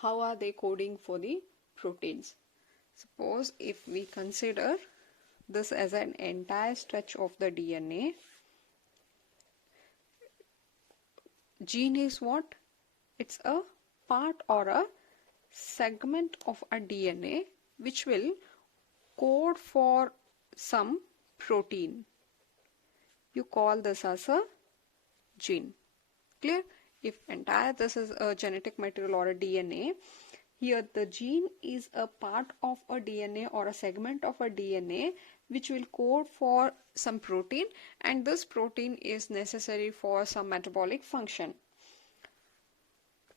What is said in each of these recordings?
how are they coding for the proteins? Suppose if we consider this as an entire stretch of the DNA, gene is what? It's a part or a segment of a DNA which will code for some protein. You call this as a gene. Clear? If entire this is a genetic material or a DNA, here the gene is a part of a DNA or a segment of a DNA which will code for some protein, and this protein is necessary for some metabolic function.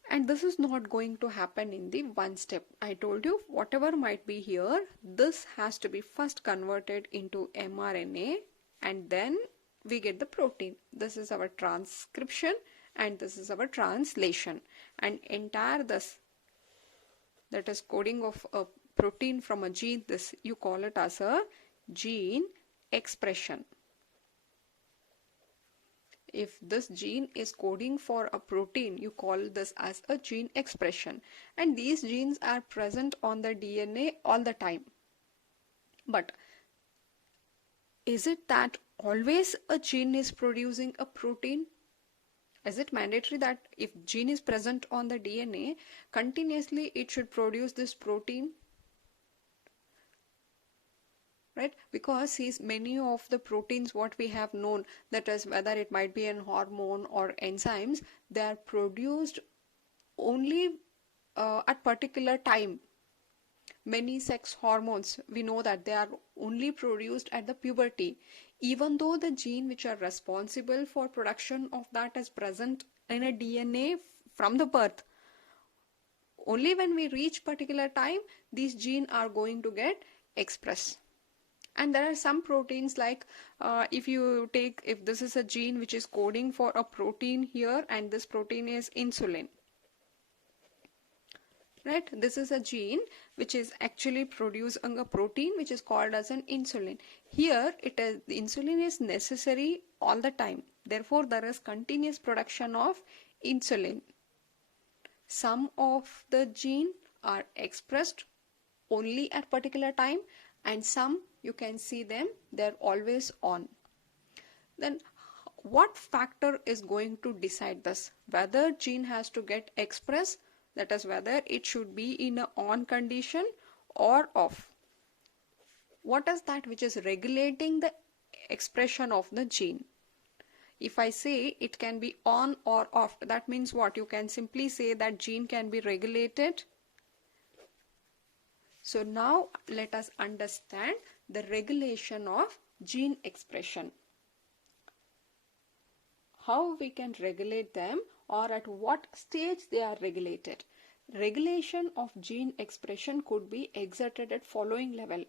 And this is not going to happen in the one step. I told you whatever might be here, this has to be first converted into mRNA and then we get the protein. This is our transcription and this is our translation. And entire this, that is coding of a protein from a gene, this you call it as a gene expression. If this gene is coding for a protein, you call this as a gene expression. And these genes are present on the DNA all the time. But is it that always a gene is producing a protein? Is it mandatory that if gene is present on the DNA, continuously it should produce this protein? Right? Because many of the proteins what we have known, that is whether it might be an hormone or enzymes, they are produced only at particular time. Many sex hormones, we know that they are only produced at the puberty, even though the gene which are responsible for production of that is present in a DNA from the birth. Only when we reach particular time, these genes are going to get expressed. And there are some proteins like if this is a gene which is coding for a protein here, and this protein is insulin. Right? This is a gene which is actually producing a protein which is called as an insulin. Here the insulin is necessary all the time. Therefore, there is continuous production of insulin. Some of the gene are expressed only at particular time, and some you can see them, they're always on. Then what factor is going to decide this? Whether gene has to get expressed, that is whether it should be in an on condition or off. What is that which is regulating the expression of the gene? If I say it can be on or off, that means what? You can simply say that gene can be regulated. So now let us understand the regulation of gene expression. How we can regulate them, or at what stage they are regulated. Regulation of gene expression could be exerted at following level.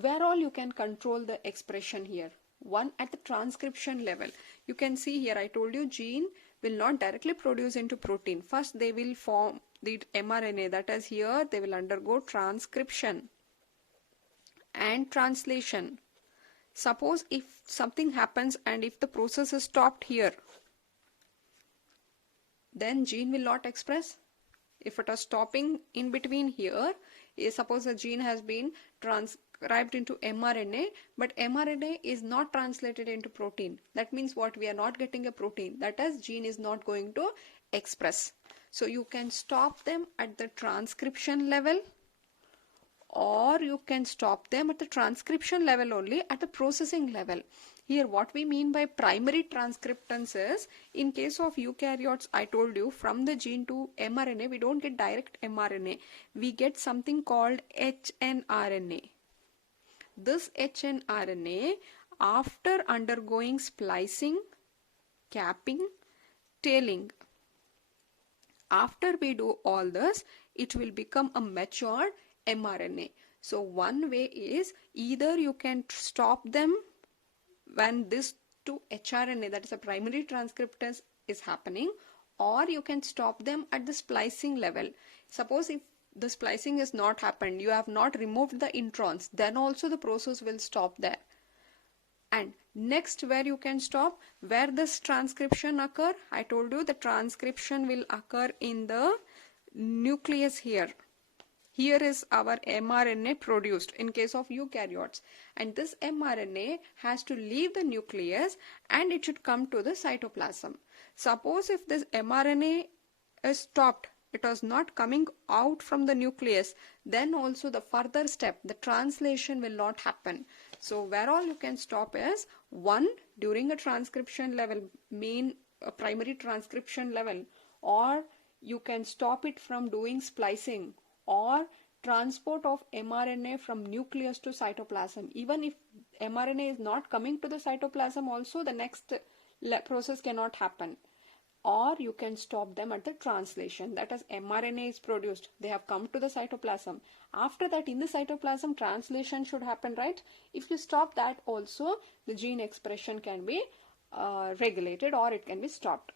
Where all you can control the expression here? One, at the transcription level. You can see here I told you gene will not directly produce into protein. First they will form the mRNA, that is here they will undergo transcription and translation. Suppose if something happens and if the process is stopped here, then gene will not express. If it is stopping in between here, suppose a gene has been transcribed into mRNA, but mRNA is not translated into protein. That means what? We are not getting a protein. That is, gene is not going to express. So you can stop them at the transcription level, or you can stop them at the transcription level only, at the processing level. Here what we mean by primary transcriptance is, in case of eukaryotes, I told you from the gene to mRNA, we don't get direct mRNA. We get something called hnRNA. This hnRNA, after undergoing splicing, capping, tailing, after we do all this, it will become a matured mRNA. So one way is either you can stop them when this to hRNA, that is a primary transcriptase, is happening, or you can stop them at the splicing level. Suppose if the splicing has not happened, you have not removed the introns, then also the process will stop there. And next, where you can stop, where this transcription occur, I told you the transcription will occur in the nucleus here. Here is our mRNA produced in case of eukaryotes, and this mRNA has to leave the nucleus and it should come to the cytoplasm. Suppose if this mRNA is stopped, it was not coming out from the nucleus, then also the further step, the translation will not happen. So where all you can stop is, one, during a transcription level, primary transcription level, or you can stop it from doing splicing or transport of mRNA from nucleus to cytoplasm. Even if mRNA is not coming to the cytoplasm also, the next process cannot happen. Or you can stop them at the translation, that is mRNA is produced, they have come to the cytoplasm. After that, in the cytoplasm, translation should happen, right? If you stop that also, the gene expression can be regulated or it can be stopped.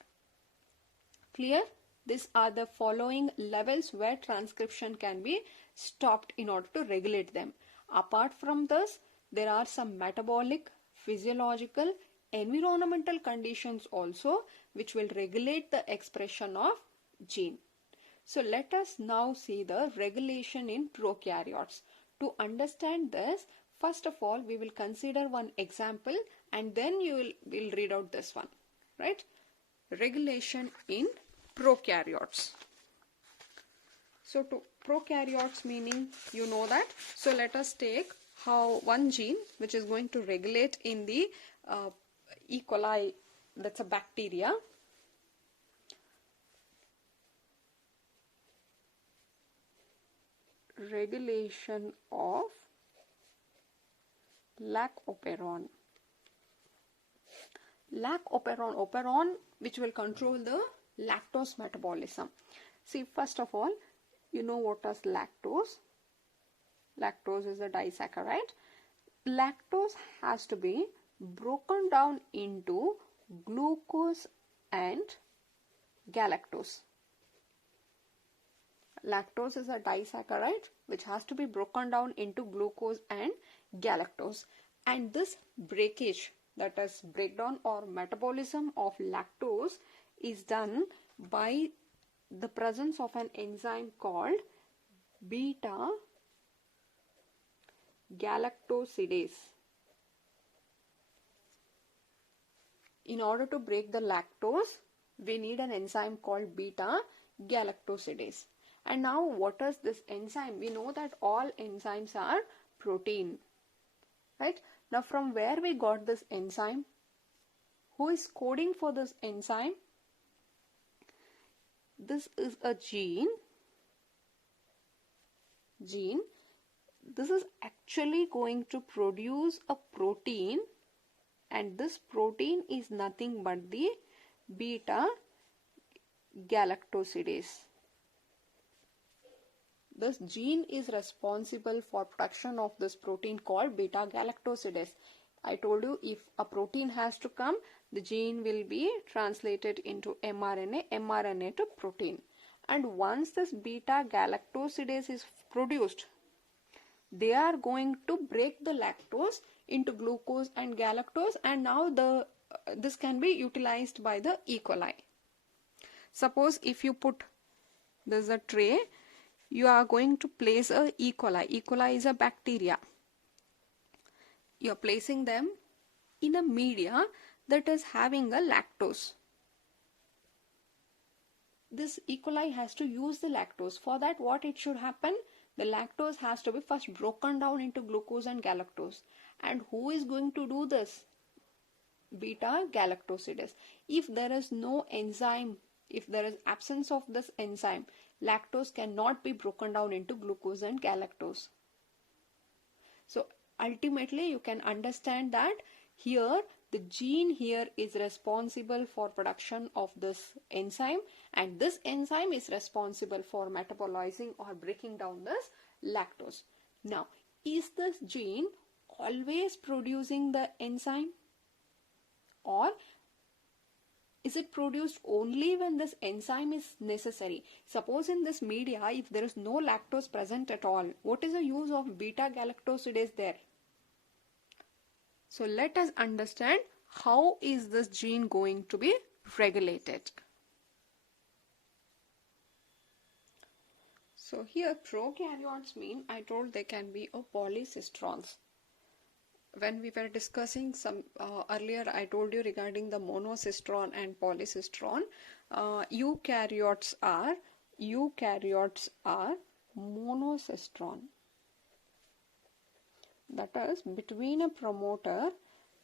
Clear? These are the following levels where transcription can be stopped in order to regulate them. Apart from this, there are some metabolic, physiological, environmental conditions also which will regulate the expression of gene. So let us now see the regulation in prokaryotes. To understand this, first of all, we will consider one example and then you will read out this one, right? Regulation in prokaryotes. So to prokaryotes meaning, you know that. So let us take how one gene which is going to regulate in the E. coli, that's a bacteria. Regulation of lac operon. Lac operon, operon which will control the lactose metabolism. See, first of all, you know what is lactose. Lactose is a disaccharide. Lactose has to be broken down into glucose and galactose. Lactose is a disaccharide which has to be broken down into glucose and galactose. And this breakage, that is breakdown or metabolism of lactose, is done by the presence of an enzyme called beta galactosidase. In order to break the lactose, we need an enzyme called beta galactosidase. And now what is this enzyme? We know that all enzymes are protein, right? Now from where we got this enzyme? Who is coding for this enzyme? This is a gene. This is actually going to produce a protein, and this protein is nothing but the beta galactosidase. This gene is responsible for production of this protein called beta galactosidase. I told you, if a protein has to come, the gene will be translated into mRNA, mRNA to protein. And once this beta galactosidase is produced, they are going to break the lactose into glucose and galactose, and now this can be utilized by the E. coli. Suppose if you put, there's a tray, you are going to place a E. coli. E. coli is a bacteria. You are placing them in a media that is having a lactose. This E. coli has to use the lactose. For that, what it should happen? The lactose has to be first broken down into glucose and galactose. And who is going to do this? Beta galactosidase. If there is no enzyme, if there is absence of this enzyme, lactose cannot be broken down into glucose and galactose. So ultimately you can understand that here the gene here is responsible for production of this enzyme, and this enzyme is responsible for metabolizing or breaking down this lactose. Now, is this gene always producing the enzyme, or is it produced only when this enzyme is necessary? Suppose in this media, if there is no lactose present at all, what is the use of beta galactosidase there? So let us understand how is this gene going to be regulated. So here prokaryotes mean, I told they can be a polycystrons. When we were discussing some earlier, I told you regarding the monocystron and polycystron. Eukaryotes are monocystron. That is, between a promoter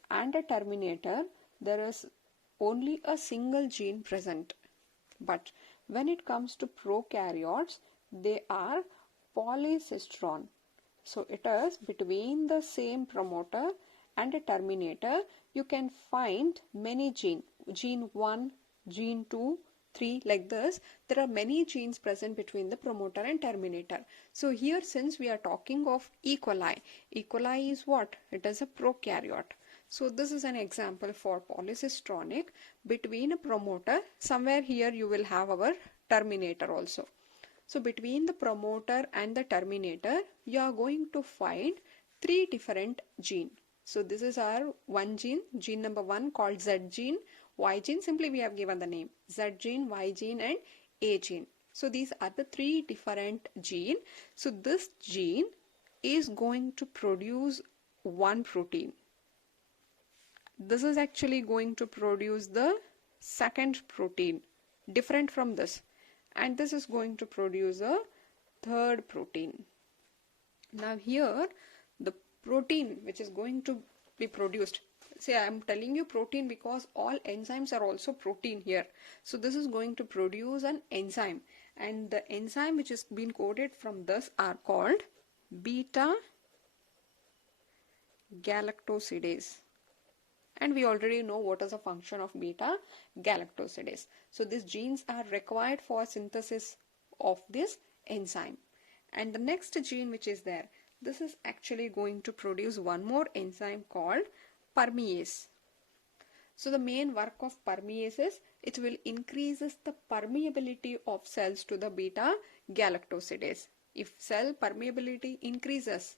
and a terminator, there is only a single gene present. But when it comes to prokaryotes, they are polycystron. So it is between the same promoter and a terminator, you can find many genes. Gene 1, gene 2, 3, like this. There are many genes present between the promoter and terminator. So here, since we are talking of E. coli, E. coli is what? It is a prokaryote. So this is an example for polycystronic. Between a promoter, somewhere here you will have our terminator also. So between the promoter and the terminator, you are going to find three different genes. So this is our one gene, gene number 1 called Z gene, Y gene, simply we have given the name, Z gene, Y gene and A gene. So these are the three different genes. So this gene is going to produce one protein. This is actually going to produce the second protein, different from this. And this is going to produce a third protein. Now here, the protein which is going to be produced, say I am telling you protein because all enzymes are also protein here. So this is going to produce an enzyme, and the enzyme which is being coded from this are called beta galactosidase. And we already know what is the function of beta galactosidase. So these genes are required for synthesis of this enzyme. And the next gene which is there, this is actually going to produce one more enzyme called permease. So the main work of permease is it will increases the permeability of cells to the beta galactosidase. If cell permeability increases,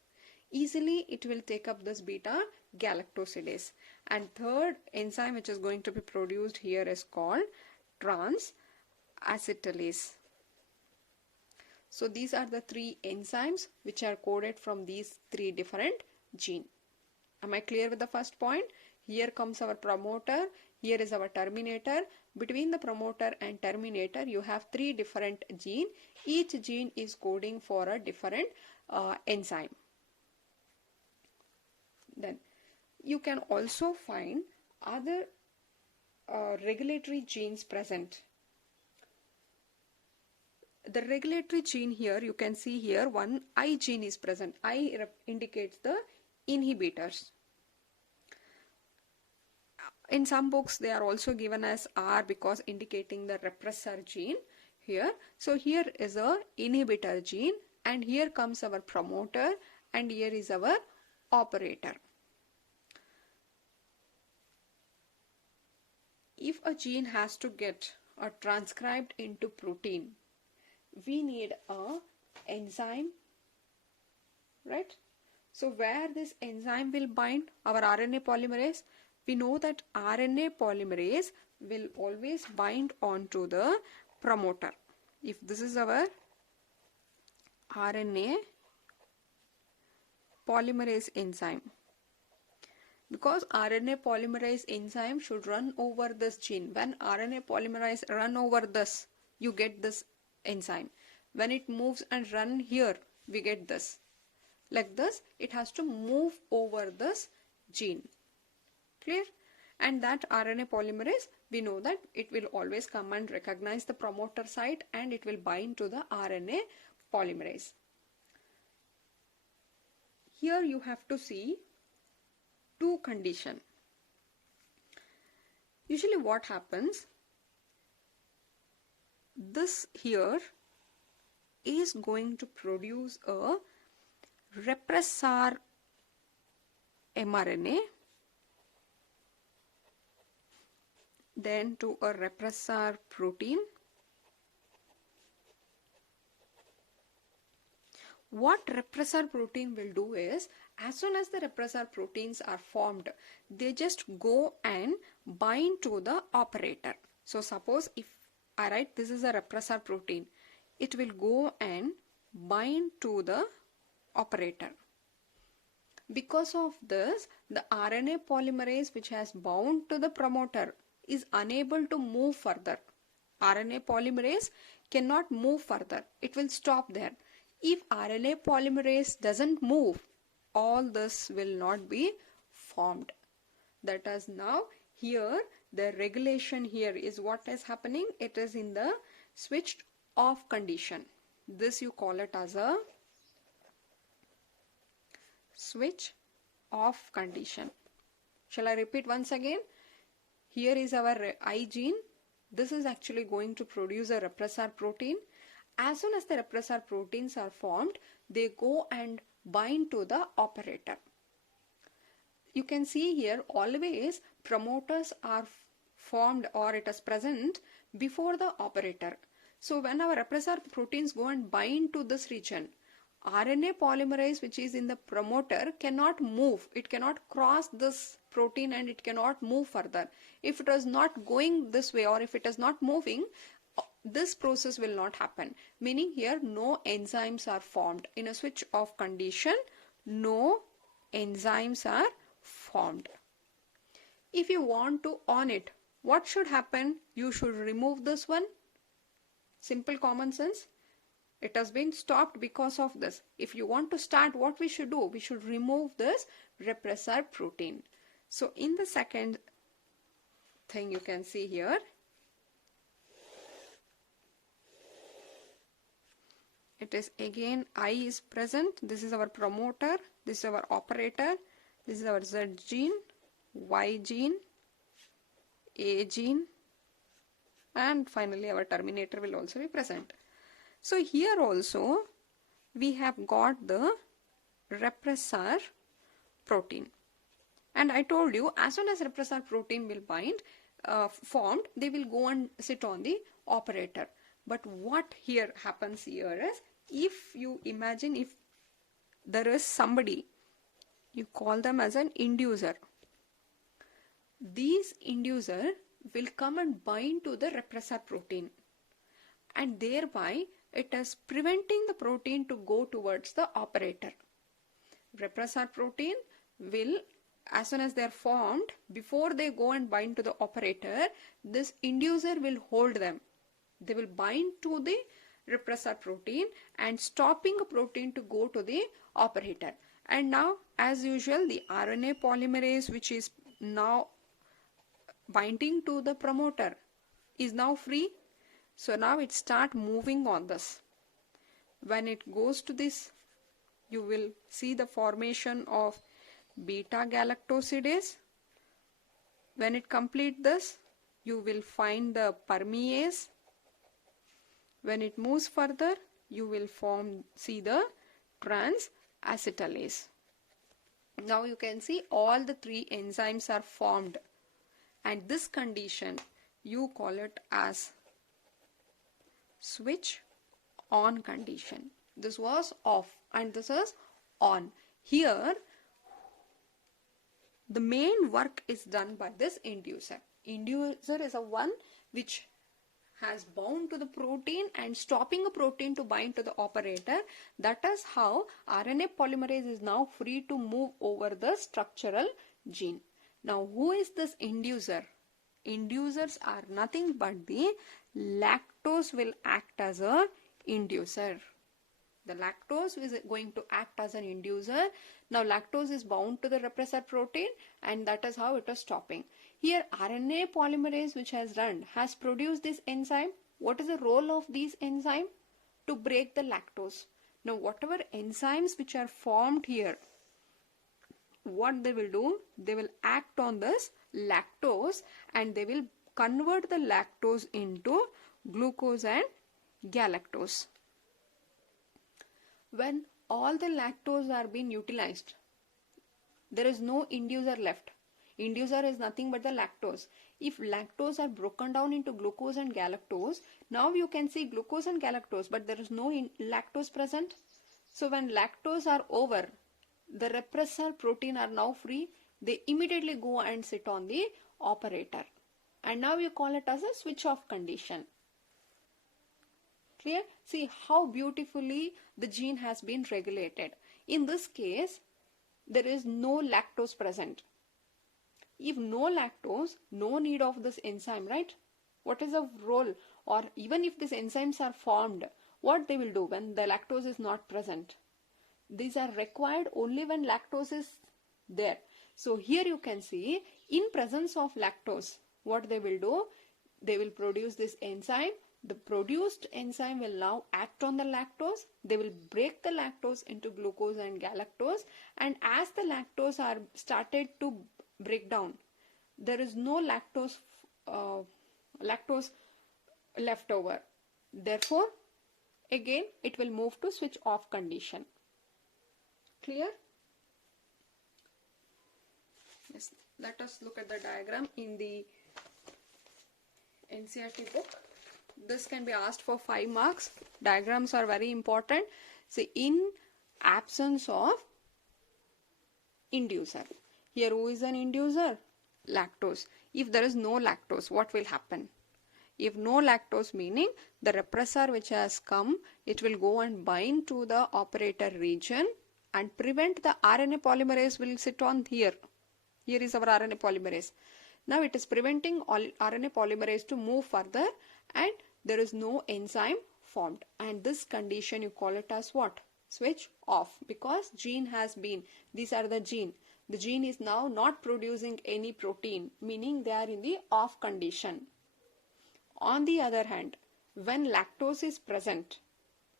easily it will take up this beta galactosidase. And third enzyme which is going to be produced here is called transacetylase. So these are the three enzymes which are coded from these three different genes. Am I clear with the first point? Here comes our promoter, here is our terminator. Between the promoter and terminator, you have three different genes. Each gene is coding for a different enzyme. Then you can also find other regulatory genes present. The regulatory gene here, you can see here one I gene is present. I indicates the inhibitors. In some books they are also given as R because indicating the repressor gene here. So here is a inhibitor gene, and here comes our promoter, and here is our operator. If a gene has to get transcribed into protein, we need a enzyme, right? So where this enzyme will bind? Our RNA polymerase. We know that RNA polymerase will always bind onto the promoter. If this is our RNA polymerase enzyme, because RNA polymerase enzyme should run over this gene. When RNA polymerase run over this, you get this enzyme. When it moves and run here, we get this. Like this, it has to move over this gene. Clear? And that RNA polymerase, we know that it will always come and recognize the promoter site, and it will bind to the RNA polymerase. Here you have to see two conditions. Usually what happens, this here is going to produce a repressor mRNA, then to a repressor protein. What repressor protein will do is, as soon as the repressor proteins are formed, they just go and bind to the operator. So suppose if I write this is a repressor protein, it will go and bind to the operator. Because of this, the RNA polymerase which has bound to the promoter is unable to move further. RNA polymerase cannot move further. It will stop there. If RNA polymerase doesn't move, all this will not be formed. That is, now here the regulation here is what is happening. It is in the switched off condition. This you call it as a switch off condition. Shall I repeat once again? Here is our I gene. This is actually going to produce a repressor protein. As soon as the repressor proteins are formed, they go and bind to the operator. You can see here always promoters are formed or it is present before the operator. So when our repressor proteins go and bind to this region, RNA polymerase which is in the promoter cannot move. It cannot cross this protein and it cannot move further. If it is not going this way or if it is not moving, this process will not happen. Meaning here no enzymes are formed. In a switch off condition, no enzymes are formed. If you want to on it, what should happen? You should remove this one. Simple common sense. It has been stopped because of this. If you want to start, what we should do? We should remove this repressor protein. So in the second thing you can see here, it is again I is present. This is our promoter. This is our operator. This is our Z gene, Y gene, A gene, and finally our terminator will also be present. So here also we have got the repressor protein. And I told you as soon as repressor protein will bind, formed, they will go and sit on the operator. But what here happens here is, if you imagine if there is somebody, you call them as an inducer. These inducer will come and bind to the repressor protein, and thereby it is preventing the protein to go towards the operator. Repressor protein will, as soon as they are formed, before they go and bind to the operator, this inducer will hold them. They will bind to the repressor protein and stopping a protein to go to the operator. And now, as usual, the RNA polymerase which is now binding to the promoter is now free. So now it starts moving on this. When it goes to this, you will see the formation of beta galactosidase. When it completes this, you will find the permease. When it moves further, you will see the trans-acetylase. Now you can see all the three enzymes are formed, and this condition you call it as switch on condition. This was off and this is on. Here the main work is done by this inducer. Inducer is a one which has bound to the protein and stopping a protein to bind to the operator. That is how RNA polymerase is now free to move over the structural gene. Now who is this inducer? Inducers are nothing but the lactose will act as a inducer. The lactose is going to act as an inducer. Now lactose is bound to the repressor protein and that is how it is stopping. Here RNA polymerase which has run has produced this enzyme. What is the role of these enzyme? To break the lactose. Now whatever enzymes which are formed here, what they will do? They will act on this lactose and they will convert the lactose into glucose and galactose. When all the lactose are being utilized, there is no inducer left. Inducer is nothing but the lactose. If lactose are broken down into glucose and galactose, now you can see glucose and galactose, but there is no lactose present. So when lactose are over, the repressor protein are now free. They immediately go and sit on the operator. And now you call it as a switch off condition. Clear? See how beautifully the gene has been regulated. In this case, there is no lactose present. If no lactose, no need of this enzyme, right? What is the role? Or even if these enzymes are formed, what they will do when the lactose is not present? These are required only when lactose is there. So here you can see, in presence of lactose, what they will do? They will produce this enzyme. The produced enzyme will now act on the lactose. They will break the lactose into glucose and galactose. And as the lactose are started to break down, there is no lactose left over. Therefore, again it will move to switch off condition. Clear? Yes. Let us look at the diagram in the NCERT book. This can be asked for 5 marks. Diagrams are very important. See, in absence of inducer. Here who is an inducer? Lactose. If there is no lactose, what will happen? If no lactose, meaning the repressor which has come, it will go and bind to the operator region and prevent the RNA polymerase will sit on here. Here is our RNA polymerase. Now it is preventing RNA polymerase to move further and there is no enzyme formed. And this condition you call it as what? Switch off, because gene has been, these are the gene. The gene is now not producing any protein, meaning they are in the off condition. On the other hand, when lactose is present,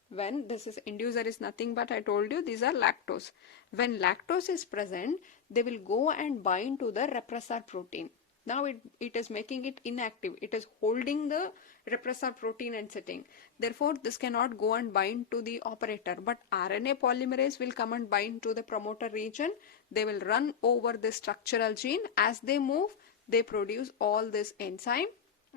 when this is inducer is nothing but I told you these are lactose. When lactose is present, they will go and bind to the repressor protein. Now it is making it inactive. It is holding the repressor protein and sitting. Therefore, this cannot go and bind to the operator. But RNA polymerase will come and bind to the promoter region. They will run over the structural gene. As they move, they produce all this enzyme.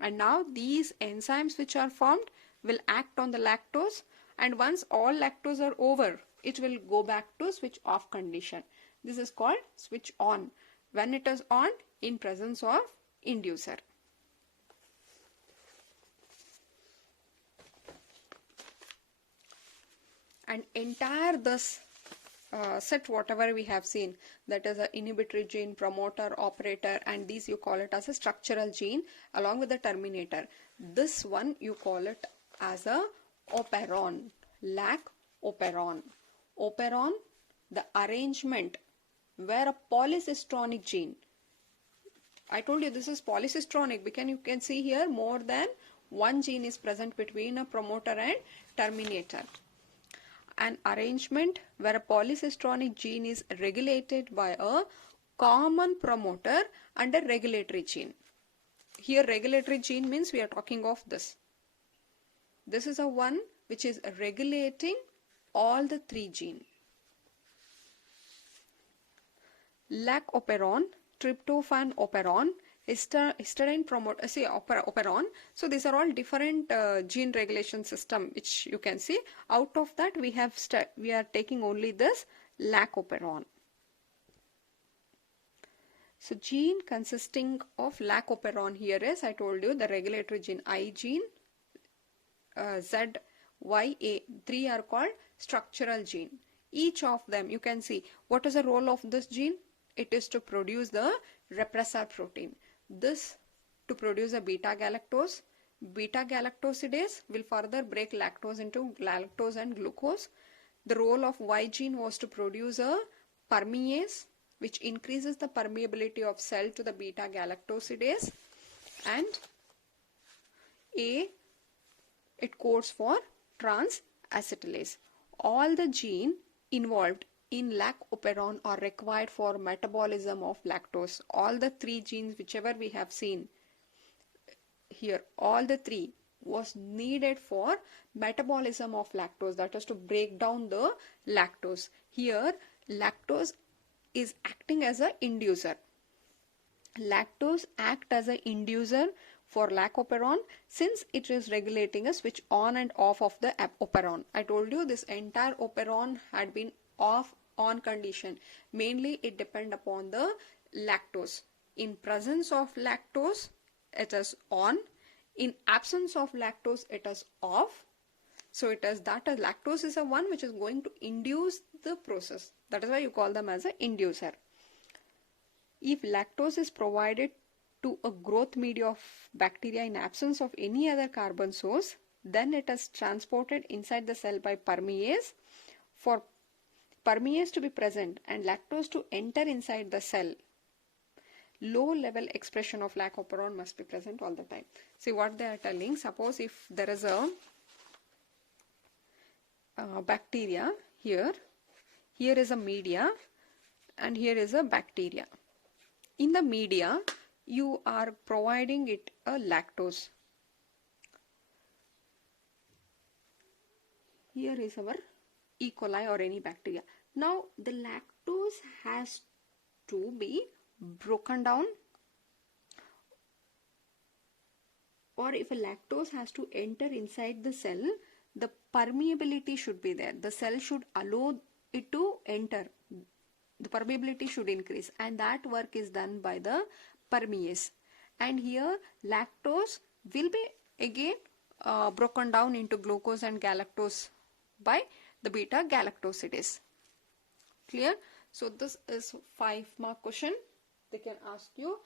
And now these enzymes which are formed will act on the lactose. And once all lactose are over, it will go back to switch off condition. This is called switch on. When it is on, in presence of inducer. And entire this set whatever we have seen, that is a inhibitory gene, promoter, operator, and these you call it as a structural gene along with the terminator. This one you call it as a operon, lac operon. Operon, the arrangement where a polycistronic gene, I told you this is polycistronic because you can see here more than one gene is present between a promoter and terminator. An arrangement where a polycistronic gene is regulated by a common promoter and a regulatory gene. Here regulatory gene means we are talking of this. This is a one which is regulating all the 3 genes. Lac operon, tryptophan operon, histidine promoter, operon. So these are all different gene regulation system which you can see. Out of that we are taking only this lac operon. So gene consisting of lac operon here is, I told you, the regulatory gene I gene, Z, Y, A. 3 are called structural gene. Each of them you can see what is the role of this gene. It is to produce the repressor protein. This to produce a beta galactose. Beta galactosidase will further break lactose into galactose and glucose. The role of Y gene was to produce a permease which increases the permeability of cell to the beta galactosidase, and A, it codes for trans-acetylase. All the gene involved in lac operon are required for metabolism of lactose. All the 3 genes whichever we have seen here, all the 3 was needed for metabolism of lactose, that is to break down the lactose. Here lactose is acting as an inducer. Lactose act as an inducer for lac operon since it is regulating a switch on and off of the operon. I told you this entire operon had been off on condition. Mainly it depends upon the lactose. In presence of lactose it is on. In absence of lactose it is off. So it is that lactose is a one which is going to induce the process. That is why you call them as an inducer. If lactose is provided to a growth media of bacteria in absence of any other carbon source, then it is transported inside the cell by permease. For permease to be present and lactose to enter inside the cell, low level expression of lac operon must be present all the time. See what they are telling. Suppose if there is a bacteria here is a media and here is a bacteria. In the media you are providing it a lactose. Here is our E. coli or any bacteria. Now the lactose has to be broken down, or if a lactose has to enter inside the cell, the permeability should be there. The cell should allow it to enter. The permeability should increase, and that work is done by the permease. And here lactose will be again broken down into glucose and galactose by the beta galactosidase. Clear? So this is 5-mark question. They can ask you,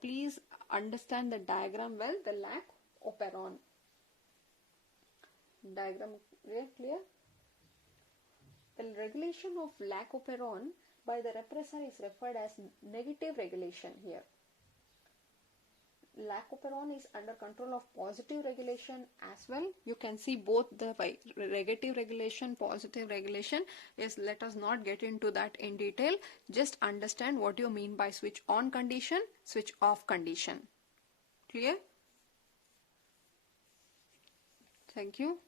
please understand the diagram well, the lac operon. Diagram clear? The regulation of lac operon by the repressor is referred as negative regulation here. Lac operon is under control of positive regulation as well. You can see both the negative regulation, positive regulation. Yes, let us not get into that in detail. Just understand what you mean by switch on condition, switch off condition. Clear? Thank you.